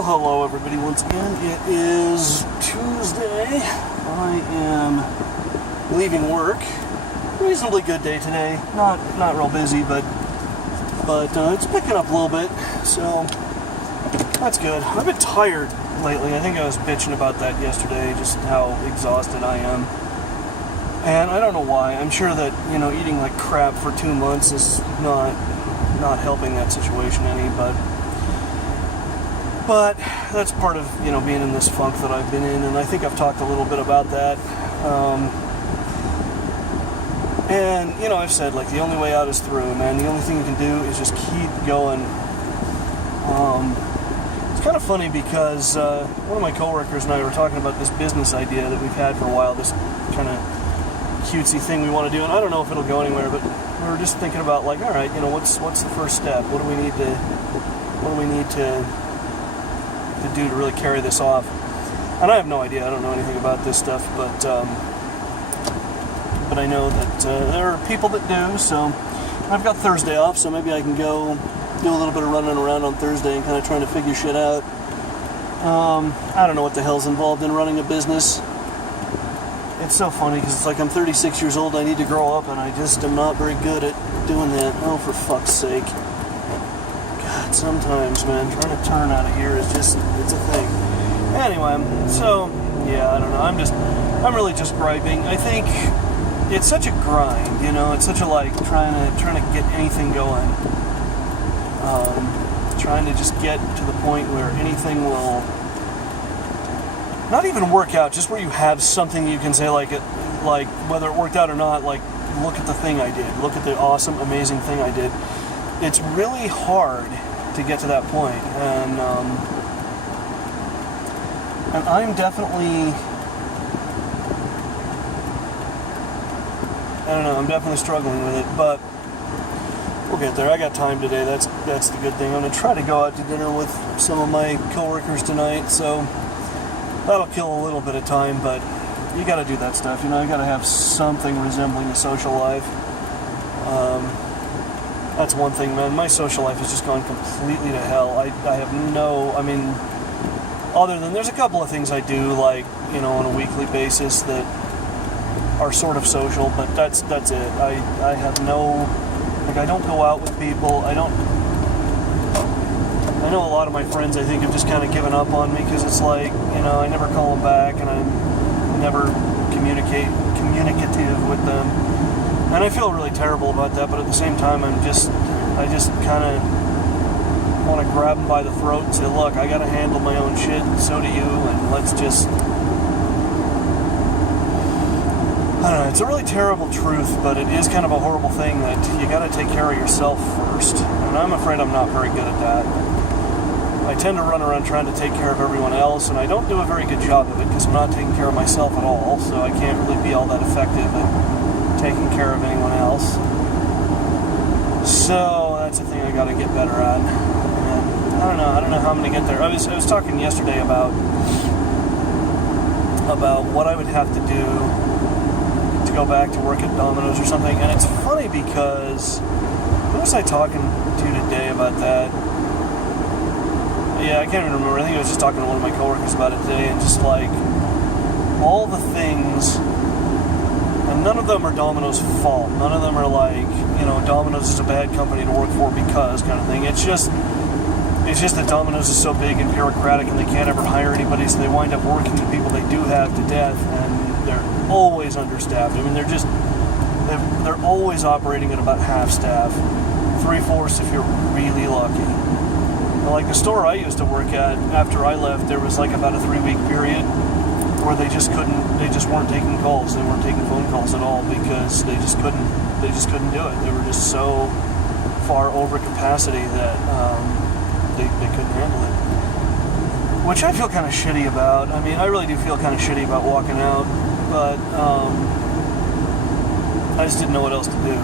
Well, hello everybody once again. It is Tuesday. I am leaving work. Reasonably good day today. Not real busy, but it's picking up a little bit, so that's good. I've been tired lately. I think I was bitching about that yesterday, just how exhausted I am. And I don't know why. I'm sure that, eating like crap for 2 months is not helping that situation any, but that's part of, being in this funk that I've been in, and I think I've talked a little bit about that. And, I've said, the only way out is through, man. The only thing you can do is just keep going. It's kind of funny because one of my coworkers and I were talking about this business idea that we've had for a while, this kind of cutesy thing we want to do, and I don't know if it'll go anywhere, but we were just thinking about, all right, what's the first step? What do we need to do to really carry this off? And I have no idea. I don't know anything about this stuff, but I know that there are people that do. So I've got Thursday off, so maybe I can go do a little bit of running around on Thursday and kind of trying to figure shit out. I don't know what the hell's involved in running a business. It's so funny because it's like I'm 36 years old, I need to grow up, and I just am not very good at doing that. Oh, for fuck's sake. God, sometimes, man, trying to turn out of here is just, it's a thing. Anyway, so, yeah, I don't know. I'm really just griping. I think it's such a grind, it's such a, trying to get anything going. Trying to just get to the point where anything will not even work out, just where you have something you can say, whether it worked out or not, look at the thing I did, look at the awesome, amazing thing I did. It's really hard to get to that point, and I'm definitely, I'm definitely struggling with it, but we'll get there. I got time today. That's the good thing. I'm going to try to go out to dinner with some of my coworkers tonight, so that'll kill a little bit of time, but you got to do that stuff. You got to have something resembling a social life. That's one thing, man. My social life has just gone completely to hell. I have other than there's a couple of things I do, on a weekly basis that are sort of social, but that's it. I have no, I don't go out with people. I know a lot of my friends, I think, have just kind of given up on me because it's I never call them back, and I'm never communicative with them. And I feel really terrible about that, but at the same time, I just kind of want to grab them by the throat and say, look, I got to handle my own shit, and so do you, and let's just, I don't know, it's a really terrible truth, but it is kind of a horrible thing that you got to take care of yourself first, and I'm afraid I'm not very good at that. I tend to run around trying to take care of everyone else, and I don't do a very good job of it because I'm not taking care of myself at all, so I can't really be all that effective at taking care of anyone else. So that's a thing I got to get better at. And I don't know how I'm going to get there. I was talking yesterday about what I would have to do to go back to work at Domino's or something, and it's funny because who was I talking to today about that? Yeah, I can't even remember. I think I was just talking to one of my coworkers about it today, and just all the things, and none of them are Domino's fault. None of them are Domino's is a bad company to work for because kind of thing. It's just that Domino's is so big and bureaucratic, and they can't ever hire anybody, so they wind up working the people they do have to death, and they're always understaffed. I mean, they're always operating at about half staff, 3/4 if you're really lucky. The store I used to work at, after I left, there was about a 3-week period where they just weren't taking calls. They weren't taking phone calls at all because they just couldn't do it. They were just so far over capacity that they couldn't handle it. Which I feel kind of shitty about. I mean, I really do feel kind of shitty about walking out, but I just didn't know what else to do.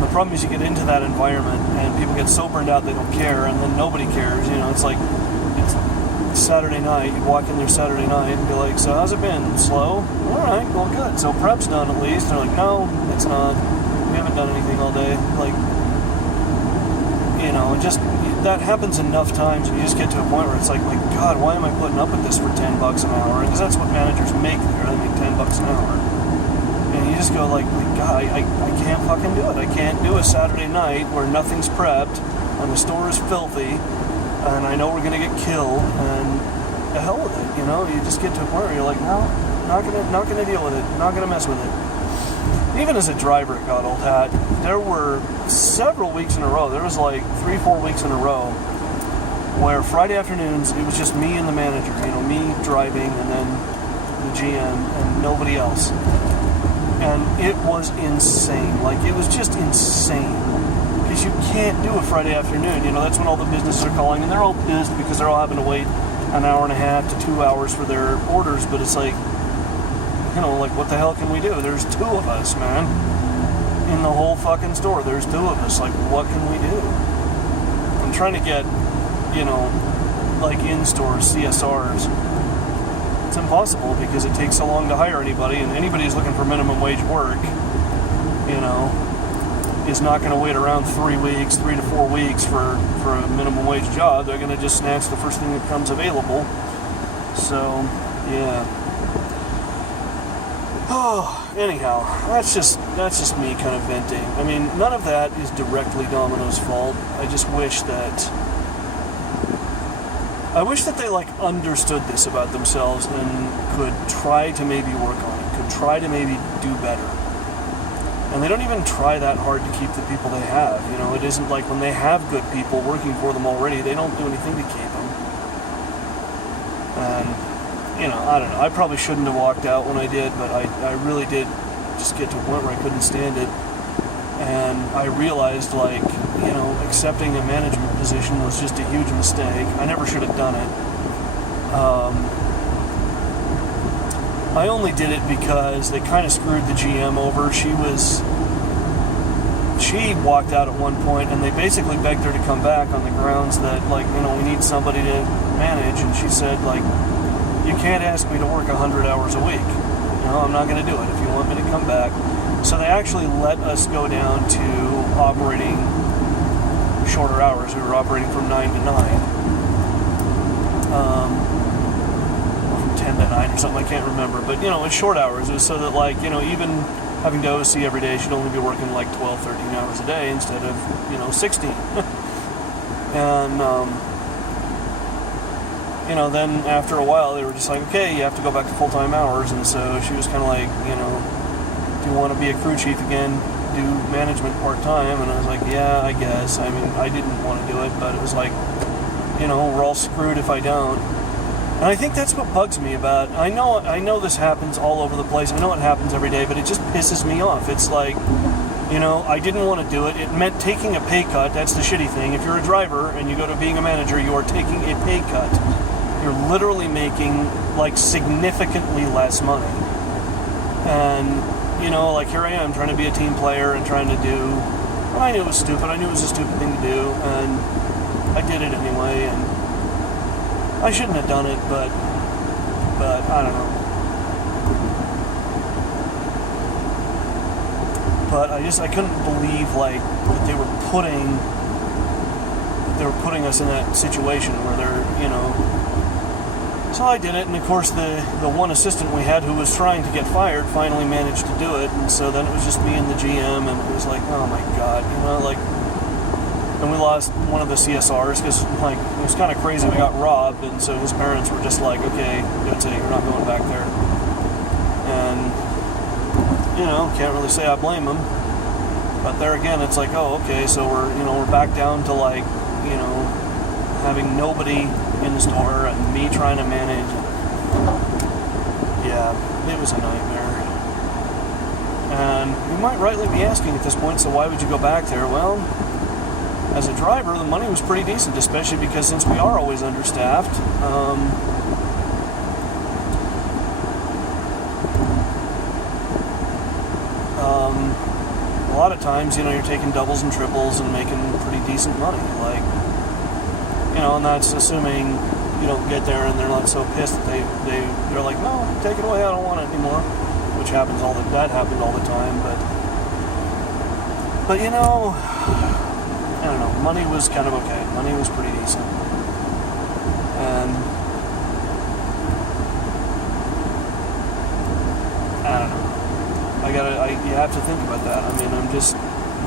The problem is you get into that environment and people get so burned out they don't care, and then nobody cares. It's it's Saturday night. You walk in there Saturday night and be like, so how's it been? Slow? All right, well, good. So prep's done at least. They're like, no, it's not. We haven't done anything all day. Just that happens enough times, and you just get to a point where it's like, my God, why am I putting up with this for $10 an hour? Because that's what managers make there. They make $10 an hour. And you just go like, my God, I can't fucking do it. I can't do a Saturday night where nothing's prepped and the store is filthy and I know we're going to get killed, and the hell with it, you know? You just get to a point where you're like, no, not gonna deal with it, not gonna mess with it. Even as a driver at God Old Hat, there were several weeks in a row, there was like 3-4 weeks in a row where Friday afternoons it was just me and the manager, you know, me driving and then the GM and nobody else. And it was insane. Like, it was just insane. Because you can't do a Friday afternoon. You know, that's when all the businesses are calling, and they're all pissed because they're all having to wait an hour and a half to 2 hours for their orders. But it's like, you know, like, what the hell can we do? There's 2 of us, man. In the whole fucking store, there's 2 of us. Like, what can we do? I'm trying to get, you know, like in-store CSRs. It's impossible because it takes so long to hire anybody, and anybody who's looking for minimum wage work, you know, is not going to wait around 3 to 4 weeks for a minimum wage job. They're going to just snatch the first thing that comes available. So, yeah. Oh, anyhow, that's just me kind of venting. I mean, none of that is directly Domino's fault. I just wish that they like understood this about themselves and could try to maybe work on it, could try to maybe do better. And they don't even try that hard to keep the people they have. You know, it isn't like when they have good people working for them already, they don't do anything to keep them. And, you know, I don't know. I probably shouldn't have walked out when I did, but I really did just get to a point where I couldn't stand it. And I realized, like, you know, accepting a management position was just a huge mistake. I never should have done it. I only did it because they kind of screwed the GM over. She walked out at one point, and they basically begged her to come back on the grounds that, like, you know, we need somebody to manage. And she said, like, you can't ask me to work 100 hours a week. You know, I'm not going to do it if you want me to come back. So they actually let us go down to operating shorter hours. We were operating from 9 to 9. Or from 10 to 9 or something, I can't remember. But, you know, it's short hours. It was so that, like, you know, even having to OC every day, she'd only be working like 12, 13 hours a day instead of, you know, 16. And, you know, then after a while, they were just like, okay, you have to go back to full-time hours. And so she was kind of like, you know, do you want to be a crew chief again, do management part-time? And I was like, yeah, I guess. I mean, I didn't want to do it, but it was like, you know, we're all screwed if I don't. And I think that's what bugs me about, I know this happens all over the place. I know it happens every day, but it just pisses me off. It's like, you know, I didn't want to do it. It meant taking a pay cut. That's the shitty thing. If you're a driver and you go to being a manager, you are taking a pay cut. You're literally making, like, significantly less money. And, you know, like, here I am trying to be a team player and trying to do, well, I knew it was stupid. I knew it was a stupid thing to do, and I did it anyway, and I shouldn't have done it, but I don't know. But I couldn't believe, like, that they were putting us in that situation where they're, you know. So I did it, and of course the one assistant we had who was trying to get fired finally managed to do it, and so then it was just me and the GM, and it was like, oh my God, you know, like, and we lost one of the CSRs because, like, it was kind of crazy. We got robbed, and so his parents were just like, okay, that's it, you're not going back there. And, you know, can't really say I blame him, but there again, it's like, oh, okay, so we're back down to, like, you know, having nobody in the store and me trying to manage. Yeah, it was a nightmare. And you might rightly be asking at this point, so why would you go back there? Well, as a driver, the money was pretty decent, especially because since we are always understaffed, a lot of times, you know, you're taking doubles and triples and making pretty decent money. Like, you know, and that's assuming you don't get there and they're not so pissed that they're like, no, take it away, I don't want it anymore. Which happens that happened all the time, but you know, don't know, money was kind of okay. Money was pretty decent. And I don't know. You have to think about that. I mean, I'm just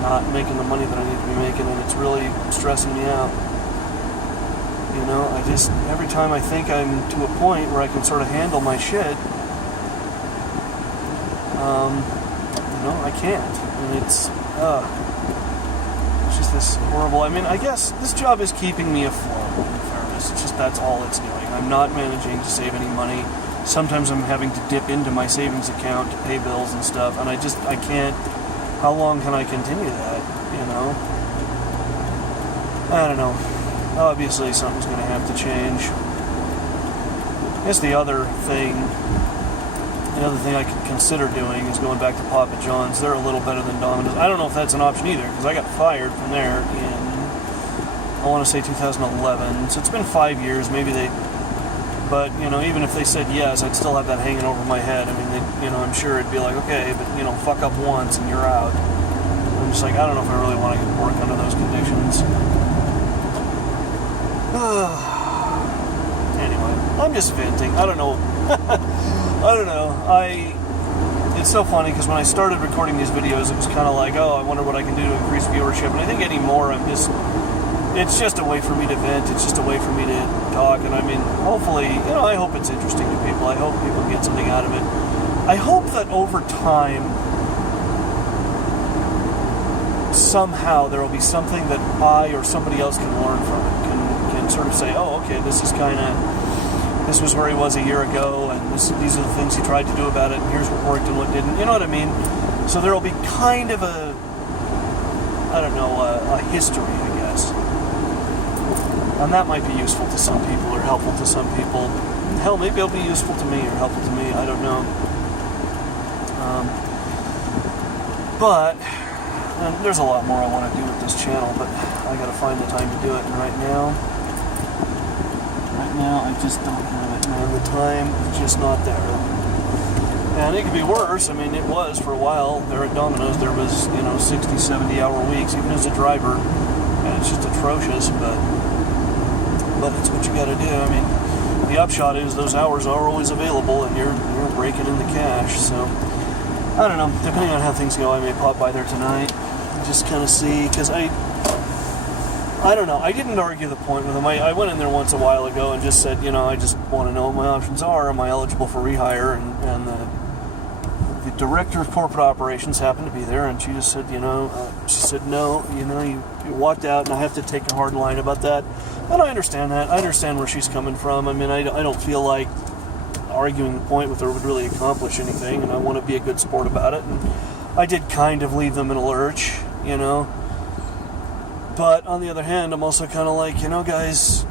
not making the money that I need to be making, and it's really stressing me out. You know, every time I think I'm to a point where I can sort of handle my shit, I can't. And it's just this horrible, I mean, I guess this job is keeping me afloat, in fairness. It's just, that's all it's doing. I'm not managing to save any money. Sometimes I'm having to dip into my savings account to pay bills and stuff, and I can't, how long can I continue that, you know? I don't know. Obviously something's going to have to change. I guess the other thing I could consider doing is going back to Papa John's. They're a little better than Domino's. I don't know if that's an option either, because I got fired from there in, I want to say 2011, so it's been 5 years, but, even if they said yes, I'd still have that hanging over my head. I mean, I'm sure it'd be like, okay, but, fuck up once and you're out. I'm just like, I don't know if I really want to work under those conditions. Anyway, I'm just venting. I don't know. It's so funny because when I started recording these videos, it was kind of like, oh, I wonder what I can do to increase viewership. And I think anymore, it's just a way for me to vent. It's just a way for me to talk. And I mean, hopefully, I hope it's interesting to people. I hope people get something out of it. I hope that over time, somehow there will be something that I or somebody else can learn from it. Can sort of say, oh, okay, this was where he was a year ago, and these are the things he tried to do about it, and here's what worked and what didn't. You know what I mean? So there will be kind of a history, I guess. And that might be useful to some people or helpful to some people. Hell, maybe it'll be useful to me or helpful to me. I don't know. But there's a lot more I want to do with this channel, but I got to find the time to do it. And right now, I just don't have it, man. The time is just not there. And it could be worse. I mean, it was for a while there at Domino's. There was, 60, 70-hour weeks, even as a driver. And it's just atrocious, but it's what you got to do. I mean, the upshot is those hours are always available, and you're raking in the cash. So, I don't know. Depending on how things go, I may pop by there tonight and just kind of see, because I don't know. I didn't argue the point with them. I went in there once a while ago and just said, I just want to know what my options are. Am I eligible for rehire? And the director of corporate operations happened to be there, and she just said, she said, no, you walked out, and I have to take a hard line about that. And I understand that. I understand where she's coming from. I mean, I don't feel like arguing the point with her would really accomplish anything, and I want to be a good sport about it. And I did kind of leave them in a lurch, But on the other hand, I'm also kind of like, guys,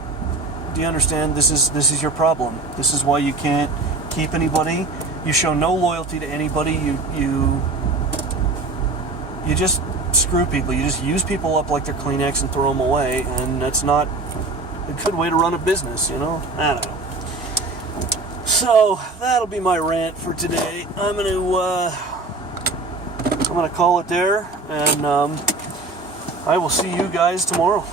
do you understand this is your problem? This is why you can't keep anybody. You show no loyalty to anybody. You just screw people. You just use people up like they're Kleenex and throw them away, and that's not a good way to run a business, I don't know. So that'll be my rant for today. I'm gonna call it there, and I will see you guys tomorrow.